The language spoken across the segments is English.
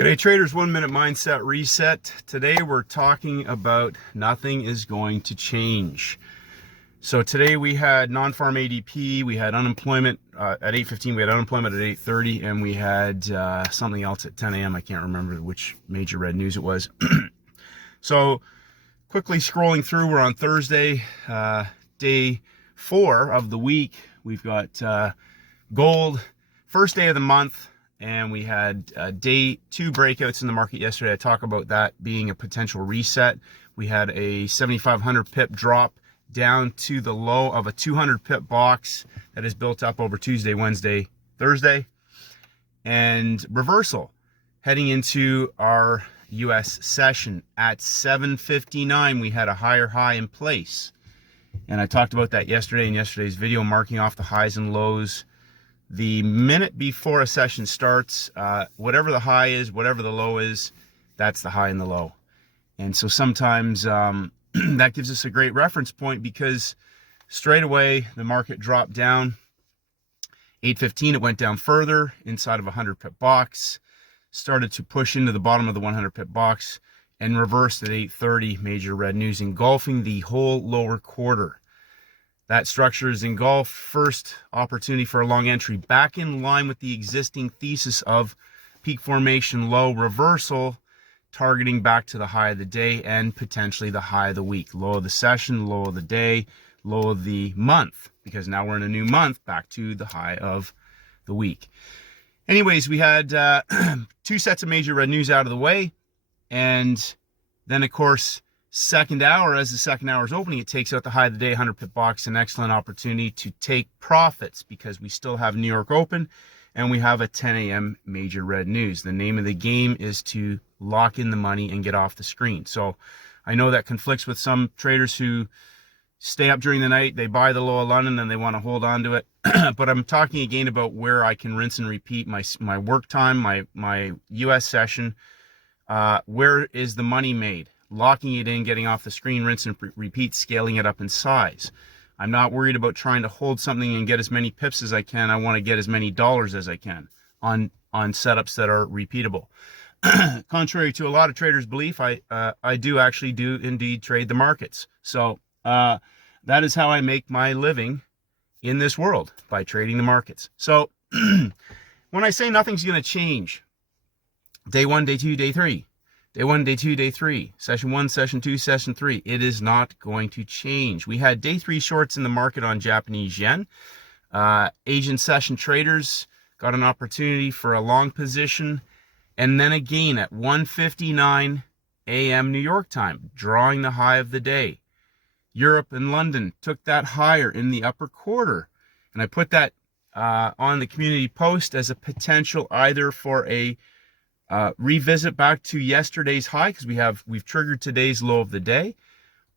G'day traders, 1 minute mindset reset. Today we're talking about nothing is going to change. So today we had non-farm ADP, we had unemployment at 8:15, we had unemployment at 8:30, and we had something else at 10 a.m. I can't remember which major red news it was. So quickly scrolling through, we're on Thursday, day 4 of the week. We've got gold, first day of the month. And we had day 2 breakouts in the market yesterday. I talk about that being a potential reset. We had a 7,500 pip drop down to the low of a 200 pip box that is built up over Tuesday, Wednesday, Thursday. And reversal heading into our US session at 7:59. We had a higher high in place. And I talked about that yesterday in yesterday's video, marking off the highs and lows. The minute before a session starts, whatever the high is, whatever the low is, that's the high and the low. And so sometimes that gives us a great reference point, because straight away the market dropped down. 8:15, it went down further inside of a 100 pip box, started to push into the bottom of the 100 pip box, and reversed at 8:30, major red news, engulfing the whole lower quarter. That structure is engulfed, first opportunity for a long entry, back in line with the existing thesis of peak formation, low reversal, targeting back to the high of the day and potentially the high of the week. Low of the session, low of the day, low of the month, because now we're in a new month, back to the high of the week. Anyways, we had 2 sets of major red news out of the way. And then, of course, second hour, as the second hour is opening, it takes out the high of the day, 100 pip box, an excellent opportunity to take profits, because we still have New York open and we have a 10 a.m. major red news. The name of the game is to lock in the money and get off the screen. So I know that conflicts with some traders who stay up during the night, they buy the low of London and they want to hold on to it. But I'm talking again about where I can rinse and repeat my work time, my US session. Where is the money made? Locking it in, getting off the screen, rinse and repeat, scaling it up in size. I'm not worried about trying to hold something and get as many pips as I can. I want to get as many dollars as I can on setups that are repeatable. Contrary to a lot of traders' belief, I do indeed trade the markets. So that is how I make my living in this world, by trading the markets. So when I say nothing's going to change, day 1, day 2, day 3, day 1, day 2, day 3, session 1, session 2, session 3. It is not going to change. We had day 3 shorts in the market on Japanese yen. Asian session traders got an opportunity for a long position. And then again at 1:59 a.m. New York time, drawing the high of the day. Europe and London took that higher in the upper quarter. And I put that on the community post as a potential either for a revisit back to yesterday's high, because we've triggered today's low of the day,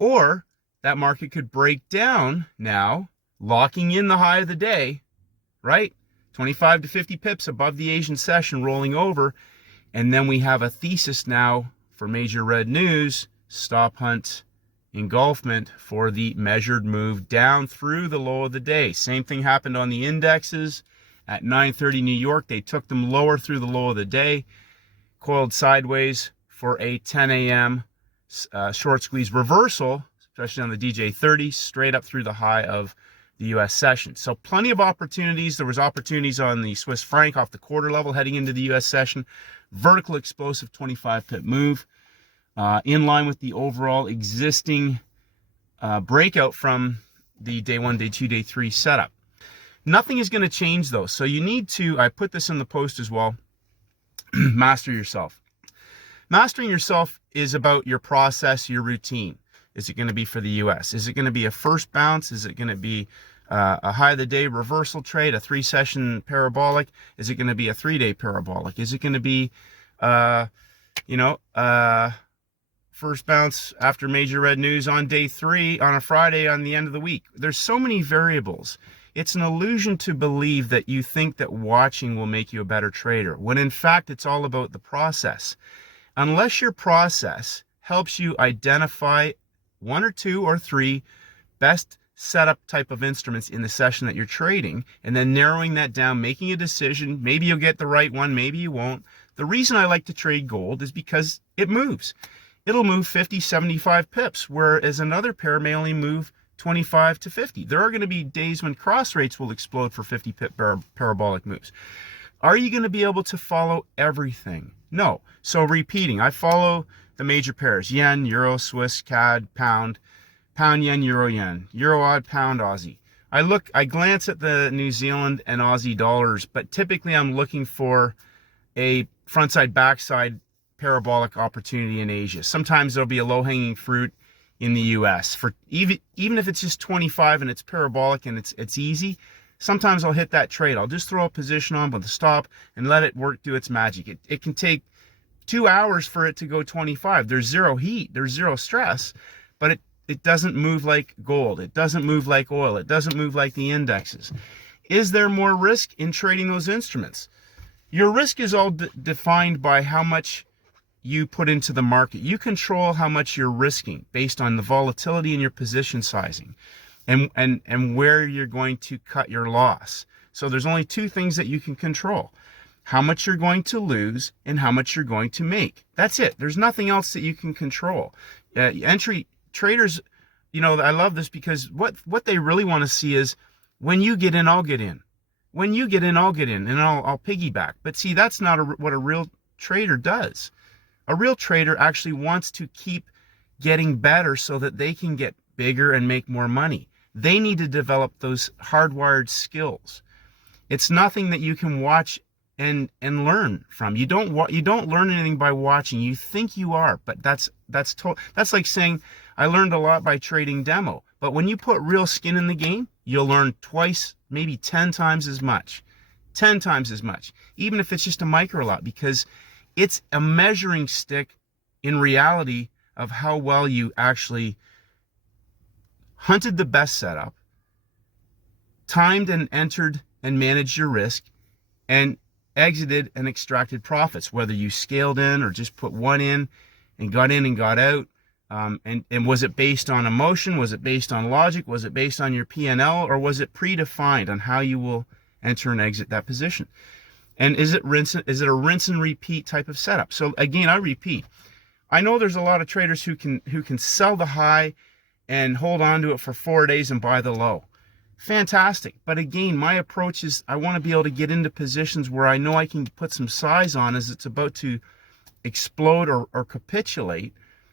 or that market could break down now, locking in the high of the day, right? 25 to 50 pips above the Asian session, rolling over, and then we have a thesis now for major red news, stop hunt engulfment for the measured move down through the low of the day. Same thing happened on the indexes at 9:30 New York. They took them lower through the low of the day, coiled sideways for a 10 a.m. Short squeeze reversal, especially on the DJ30, straight up through the high of the US session. So plenty of opportunities. There was opportunities on the Swiss franc off the quarter level heading into the US session. Vertical explosive 25 pip move in line with the overall existing breakout from the day 1, day 2, day 3 setup. Nothing is going to change though. So you need to, I put this in the post as well, master yourself. Mastering yourself is about your process, your routine. Is it going to be for the US? Is it going to be a first bounce? Is it going to be a high of the day reversal trade, a 3-session parabolic? Is it going to be a 3-day parabolic? Is it going to be, first bounce after major red news on day 3 on a Friday on the end of the week? There's so many variables. It's an illusion to believe that you think that watching will make you a better trader, when in fact it's all about the process. Unless your process helps you identify 1 or 2 or 3 best setup type of instruments in the session that you're trading, and then narrowing that down, making a decision, maybe you'll get the right one, maybe you won't. The reason I like to trade gold is because it moves. It'll move 50, 75 pips, whereas another pair may only move 25 to 50. There are going to be days when cross rates will explode for 50 pip parabolic moves. Are you going to be able to follow everything? No. So repeating, I follow the major pairs: yen, euro, Swiss, CAD, pound, pound yen, euro odd, pound Aussie. I glance at the New Zealand and Aussie dollars, but typically I'm looking for a frontside backside parabolic opportunity in Asia. Sometimes there'll be a low-hanging fruit in the US. For even if it's just 25 and it's parabolic and it's easy, sometimes I'll hit that trade. I'll just throw a position on with a stop and let it work do its magic. It can take 2 hours for it to go 25. There's zero heat, there's zero stress, but it doesn't move like gold. It doesn't move like oil. It doesn't move like the indexes. Is there more risk in trading those instruments? Your risk is all defined by how much you put into the market. You control how much you're risking based on the volatility in your position sizing and where you're going to cut your loss. So there's only two things that you can control: how much you're going to lose and how much you're going to make. That's it. There's nothing else that you can control. Entry traders, you know, I love this because what they really want to see is, when you get in, I'll get in. When you get in, I'll get in, and I'll piggyback. But see, that's not what a real trader does. A real trader actually wants to keep getting better so that they can get bigger and make more money. They need to develop those hardwired skills. It's nothing that you can watch and learn from. You don't learn anything by watching. You think you are, but that's like saying I learned a lot by trading demo. But when you put real skin in the game, you'll learn twice, maybe 10 times as much. 10 times as much, even if it's just a micro lot, because it's a measuring stick in reality of how well you actually hunted the best setup, timed and entered and managed your risk, and exited and extracted profits, whether you scaled in or just put one in and got out. And was it based on emotion? Was it based on logic? Was it based on your P&L? Or was it predefined on how you will enter and exit that position? And is it a rinse and repeat type of setup? So again, I repeat, I know there's a lot of traders who can sell the high and hold on to it for 4 days and buy the low. Fantastic. But again, my approach is I want to be able to get into positions where I know I can put some size on as it's about to explode or capitulate,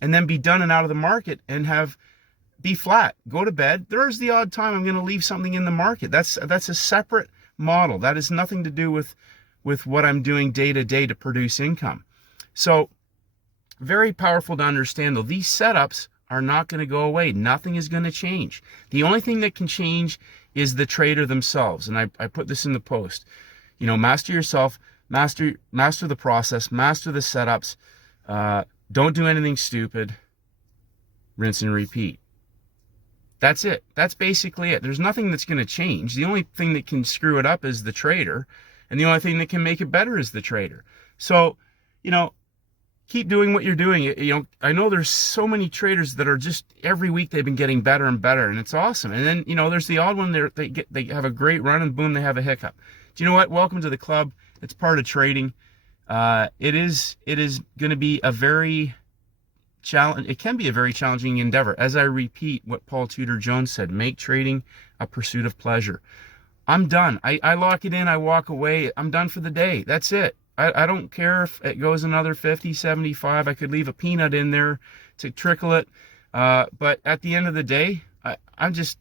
and then be done and out of the market and be flat, go to bed. There's the odd time I'm going to leave something in the market. That's a separate model. That has nothing to do with what I'm doing day to day to produce income. So very powerful to understand, though. These setups are not going to go away. Nothing is going to change. The only thing that can change is the trader themselves. And I put this in the post. You know, master yourself, master the process, master the setups. Don't do anything stupid. Rinse and repeat. That's it. That's basically it. There's nothing that's going to change. The only thing that can screw it up is the trader, and the only thing that can make it better is the trader. So, you know, keep doing what you're doing. You know, I know there's so many traders that are just every week they've been getting better and better, and it's awesome. And then, you know, there's the odd one they have a great run and boom, they have a hiccup. Do you know what? Welcome to the club. It's part of trading. It is going to be a very it can be a very challenging endeavor. As I repeat what Paul Tudor Jones said, make trading a pursuit of pleasure. I'm done. I lock it in, I walk away, I'm done for the day. That's it. I don't care if it goes another 50, 75. I could leave a peanut in there to trickle it. But at the end of the day, I'm just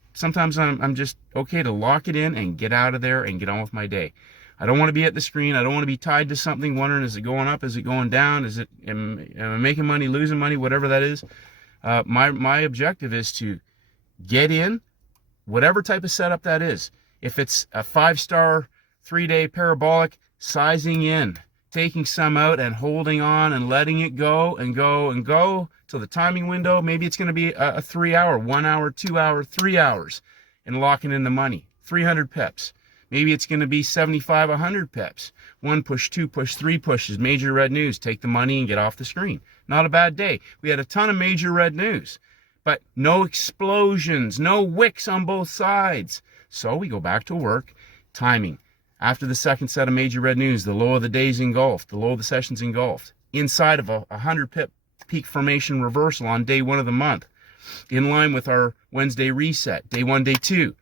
okay to lock it in and get out of there and get on with my day. I don't want to be at the screen. I don't want to be tied to something, wondering, is it going up? Is it going down? Am I making money, losing money, whatever that is? My objective is to get in, whatever type of setup that is. If it's a 5-star, 3-day parabolic, sizing in, taking some out and holding on and letting it go and go and go till the timing window. Maybe it's going to be a 3-hour, 1 hour, 2 hour, 3 hours, and locking in the money, 300 pips. Maybe it's going to be 75, 100 pips. 1 push, 2 push, 3 pushes, major red news, take the money and get off the screen. Not a bad day. We had a ton of major red news, but no explosions, no wicks on both sides. So we go back to work, timing. After the second set of major red news, the low of the day's engulfed, the low of the session's engulfed. Inside of a 100 pip peak formation reversal on day 1 of the month. In line with our Wednesday reset, day 1, day 2.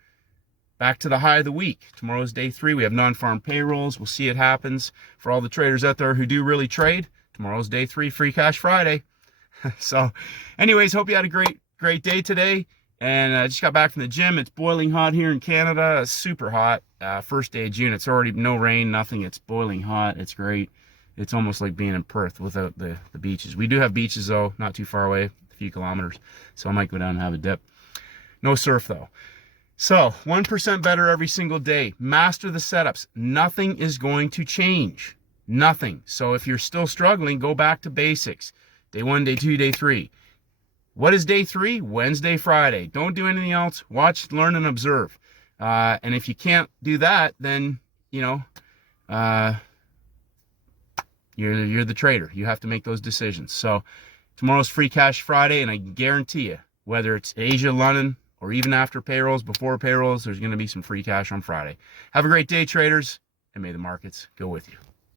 Back to the high of the week. Tomorrow's day 3. We have non-farm payrolls. We'll see it happens. For all the traders out there who do really trade, tomorrow's day 3, Free Cash Friday. So anyways, hope you had a great day today. And I just got back from the gym. It's boiling hot here in Canada. It's super hot. First day of June. It's already no rain, nothing. It's boiling hot. It's great. It's almost like being in Perth without the beaches. We do have beaches though, not too far away, a few kilometers. So I might go down and have a dip. No surf though. So 1% better every single day. Master the setups. Nothing is going to change. Nothing. So if you're still struggling, go back to basics. Day 1, day 2, day 3. What is day 3? Wednesday, Friday. Don't do anything else. Watch, learn, and observe. And if you can't do that, then, you know, you're the trader. You have to make those decisions. So tomorrow's Free Cash Friday, and I guarantee you, whether it's Asia, London, or even after payrolls, before payrolls, there's going to be some free cash on Friday. Have a great day, traders, and may the markets go with you.